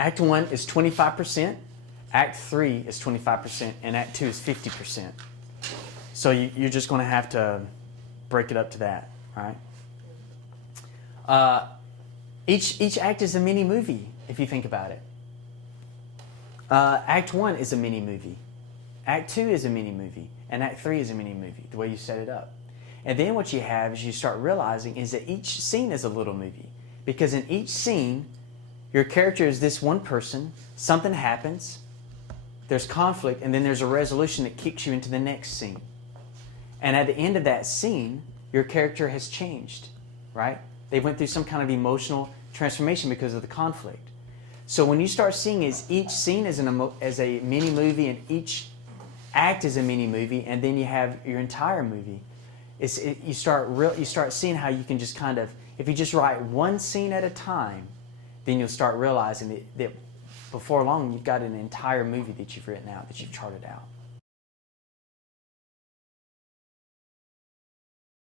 Act 1 is 25%, Act 3 is 25%, and Act 2 is 50%. So you're just going to have to break it up to that, right? Each act is a mini movie, if you think about it. Act 1 is a mini movie. Act 2 is a mini movie. And Act 3 is a mini movie, the way you set it up. And then what you have is you start realizing is that each scene is a little movie. Because in each scene, your character is this one person, something happens, there's conflict, and then there's a resolution that kicks you into the next scene. And at the end of that scene, your character has changed, right? They went through some kind of emotional transformation because of the conflict. So when you start seeing each scene as a mini movie and each act is a mini movie, and then you have your entire movie, you start seeing how you can just kind of, if you just write one scene at a time, then you'll start realizing that before long you've got an entire movie that you've written out, that you've charted out.